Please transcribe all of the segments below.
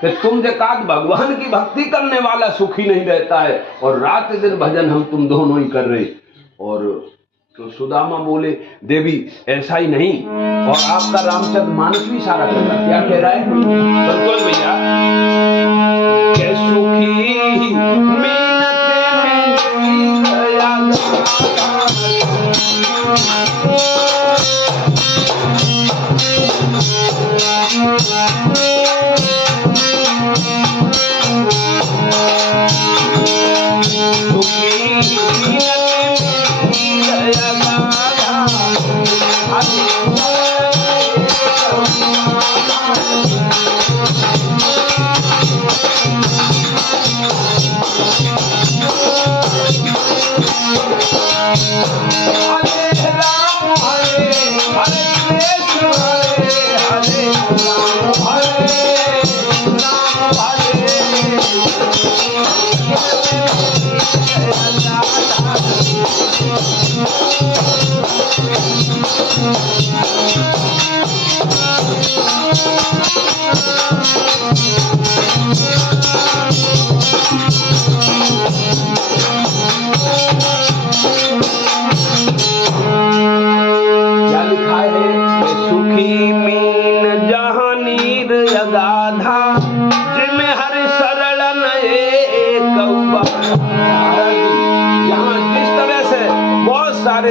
कि तुम जकात भगवान की भक्ति करने वाला सुखी नहीं रहता है और रात दिन भजन हम तुम दोनों ही कर रहे। और तो सुदामा बोले देवी ऐसा ही नहीं, और आपका रामचंद्र मानस भी सारा कर रहा। क्या कह रहा है संतोष भैया? के सुखी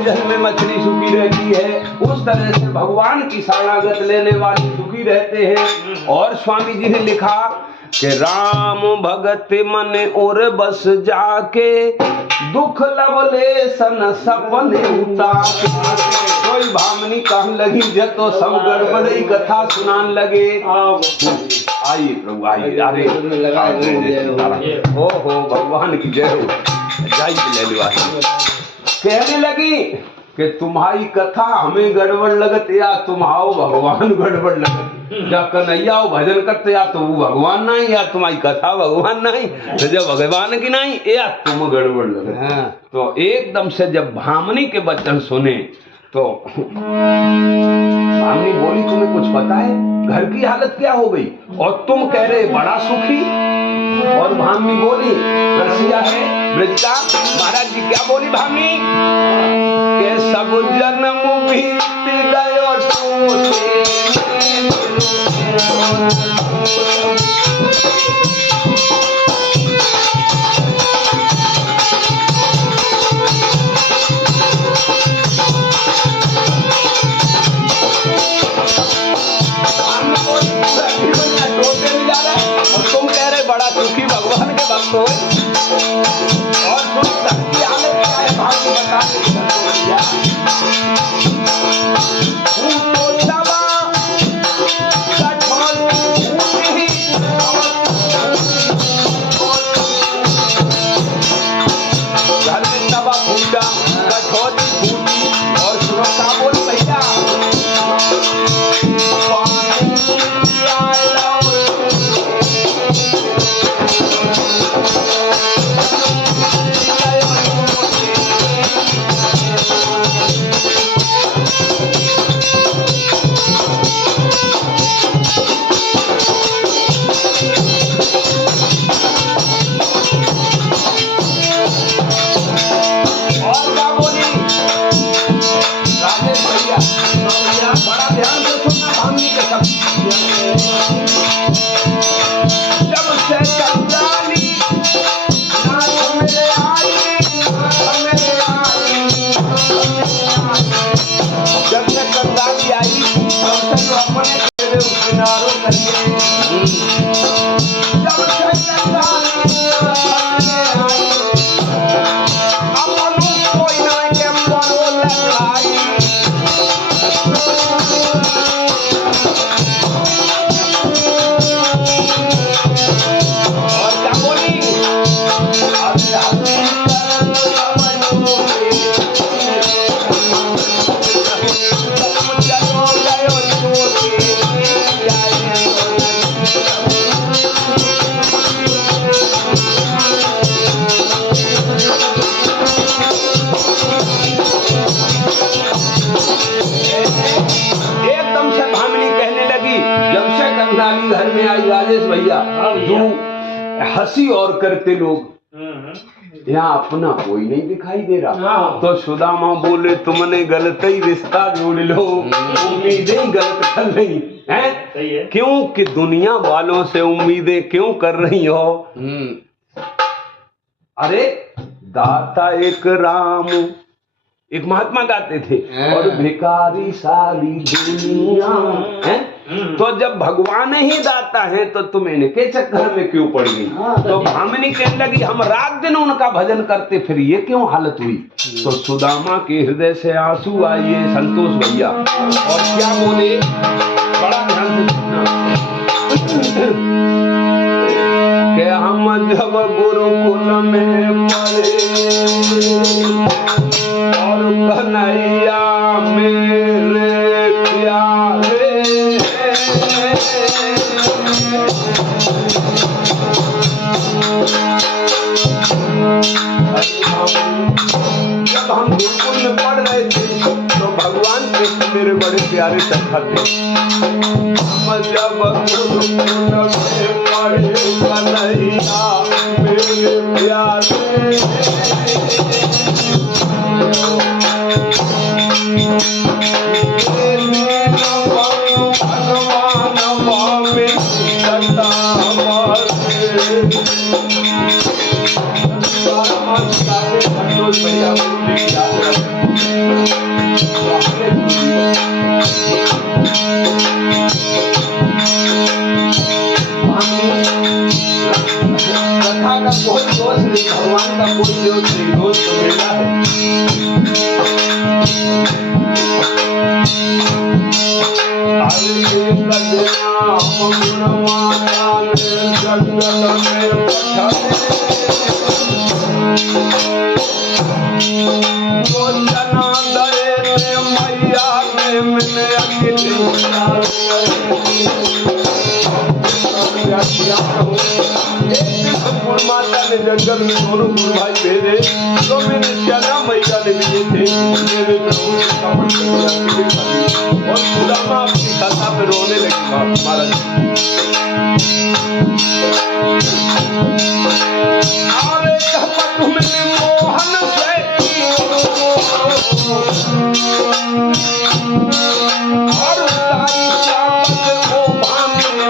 जल में मछली सुखी रहती है, उस तरह से भगवान की शरणागत लेने वाले सुखी रहते हैं। और स्वामी जी ने लिखा कि राम भगत मन और बस जाके दुख लवले सन सपने उतार। कोई भामनी कहन लगी जब तो सब गड़बड़ी कथा सुनान लगे। आइए प्रभु आइए, अरे हो भगवान की जय हो। कहने लगी कि तुम्हारी कथा हमें गड़बड़ लगत या तुम आओ भगवान गड़बड़ लगत। जब कन्हैया भजन करते या तो वो भगवान नहीं, या तुम्हारी कथा भगवान नहीं, तो जब भगवान की नहीं या तुम गड़बड़ लगत। तो एकदम से जब भामनी के वचन सुने तो भामनी बोली तुम्हें कुछ पता है घर की हालत क्या हो गई, और तुम कह रहे बड़ा सुखी। और भामनी बोली रसिया है ब्रज का। महाराज जी क्या बोली भामनी के सब जन्म बीत गयो तुम कह रहे बड़ा सुखी भगवान के भक्त हो। और तुम सबकी हालत क्या है भाग्य बता घर में तबा फूटा कठौती फूटी और सुरक्षा बोली भैया जो हंसी और करते लोग, यहाँ अपना कोई नहीं दिखाई दे रहा। तो सुदामा बोले तुमने गलत ही रिश्ता जोड़ लो, उम्मीदें गलत कर रही हैं। क्यों कि दुनिया वालों से उम्मीदें क्यों कर रही हो? अरे दाता एक राम, एक महात्मा गाते थे, और भिखारी सारी दुनिया है। तो जब भगवान ही दाता है तो तुम इनके चक्कर में क्यों पड़ गई? तो भामिनी कहने लगी हम रात दिन उनका भजन करते फिर ये क्यों हालत हुई? तो सुदामा के हृदय से आंसू आए संतोष भैया, और क्या बोले, बड़ा ध्यान से सुनना। कि हम जब गुरुकुल में पढ़े और कन्हैया मेरे प्यारे, जब हम गुरुकुल में पढ़ रहे थे तो भगवान कृष्ण मेरे बड़े प्यारे सखा थे। हम जब गुरुकुल में पढ़े कन्हैया मेरे प्यारे, कथा का कोई दोष नहीं, भगवान का कोई दोष नहीं, दोष तो मेरा है। माता ने जंगल में दोनों गुरु भाई भेजे तो मेरे चना मैया ने लिए थे, मेरे प्रभु ने कपट और सुदामा अपनी कथा में रोने लगी। महाराज अरे कपट में मोहन से और सारी चापत को भाने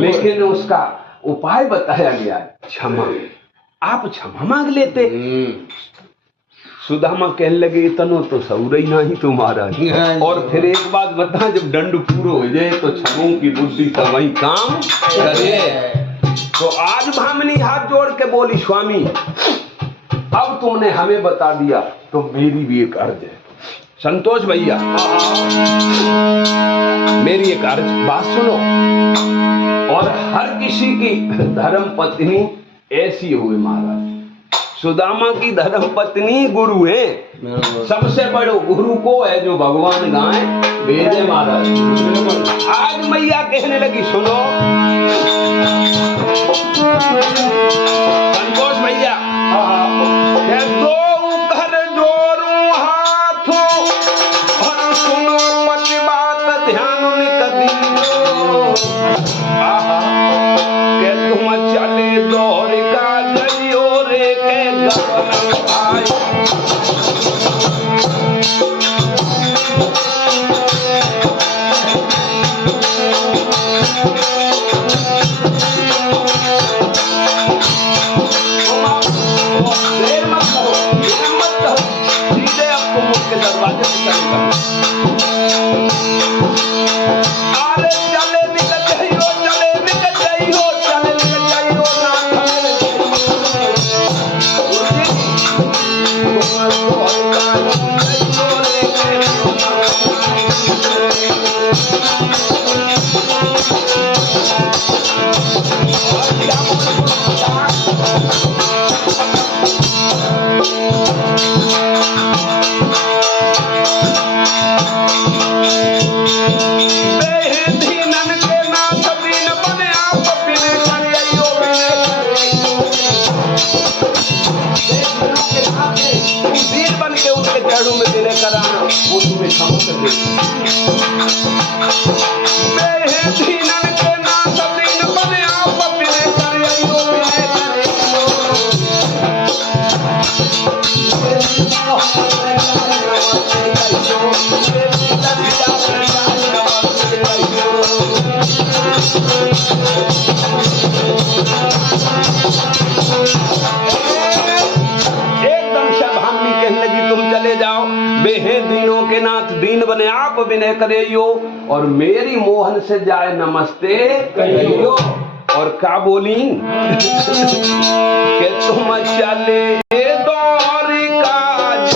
लेकिन उसका उपाय बताया गया, क्षमा। आप क्षमा मांग लेते। सुदामा कहने लगे इतनो तो सौरई नहीं तुम्हारा। और फिर एक बात बता, जब दंड पूरा हो जाए तो छगों की बुद्धि तो वही काम करे। तो आज भामिनी हाथ जोड़ के बोली, स्वामी अब तुमने हमें बता दिया तो मेरी भी एक अर्ज है। संतोष भैया मेरी एक अर्ज बात सुनो। और हर किसी की धर्म पत्नी ऐसी हुई महाराज। सुदामा की धर्म पत्नी गुरु है, सबसे बड़ो गुरु को है जो भगवान गाय भेजे महाराज। आज मैया कहने लगी सुनो संतोष भैया, दो घर जोड़ू हाथों और सुनो पति बात ध्यान में कदी के तुम चले दौर का जलियो रे के गवन भाई। दीन बने आप विनय करियो और मेरी मोहन से जाए नमस्ते कहियो। और क्या बोली कि तुम चले दौर काज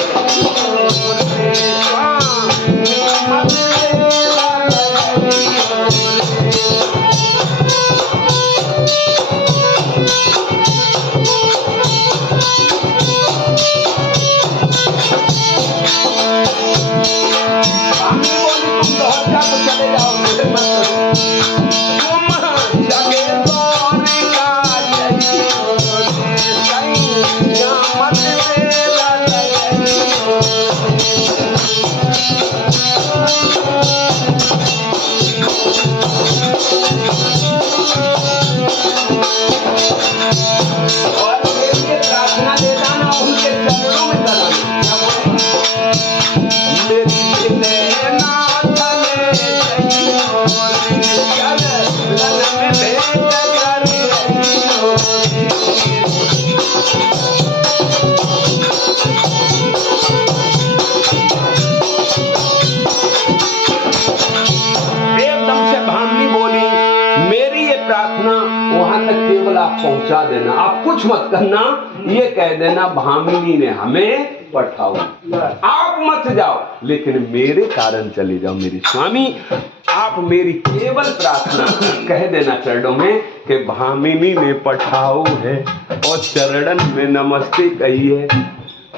पहुंचा देना, आप कुछ मत करना, ये कह देना भामिनी ने हमें पठाओ, आप मत जाओ लेकिन मेरे कारण चले जाओ। मेरे स्वामी आप मेरी केवल प्रार्थना कह देना चरणों में कि भामिनी ने पठाओ है और चरणन में नमस्ते कही है।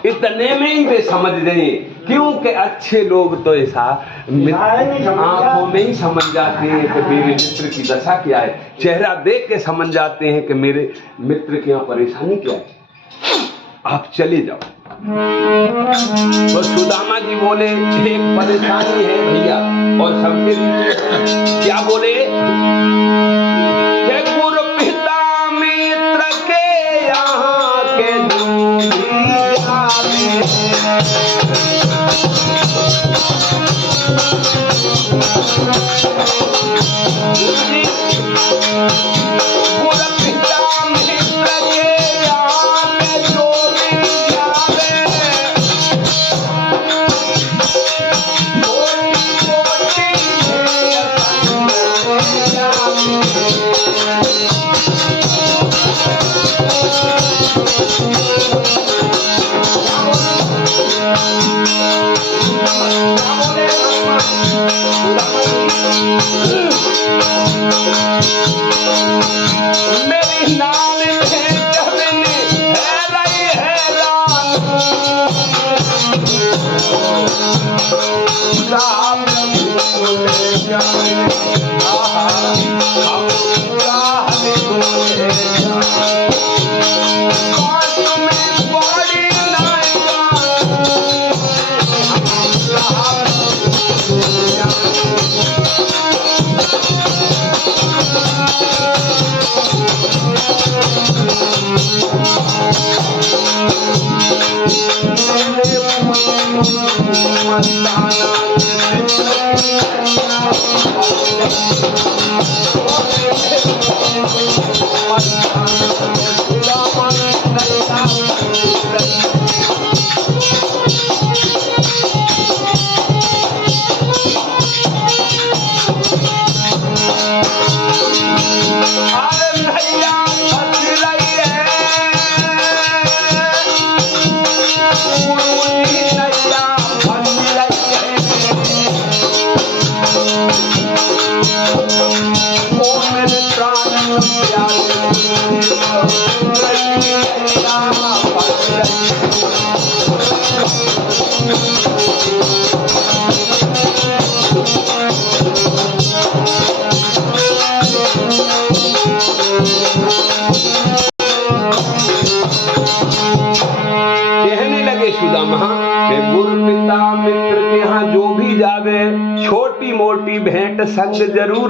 इतने में ही वे समझ गए, क्योंकि अच्छे लोग तो ऐसा आंखों में ही समझ जाते हैं कि मेरे मित्र की दशा क्या है, चेहरा देख के समझ जाते हैं कि मेरे मित्र की यहाँ परेशानी क्या है, आप चले जाओ। तो सुदामा जी बोले एक परेशानी है भैया, और सबके बीच क्या बोले कि गुरु पिता मित्र के यहाँ के मेरी नाम सुदामा के गुरु पिता मित्र के यहाँ जो भी जावे छोटी मोटी भेंट संग जरूर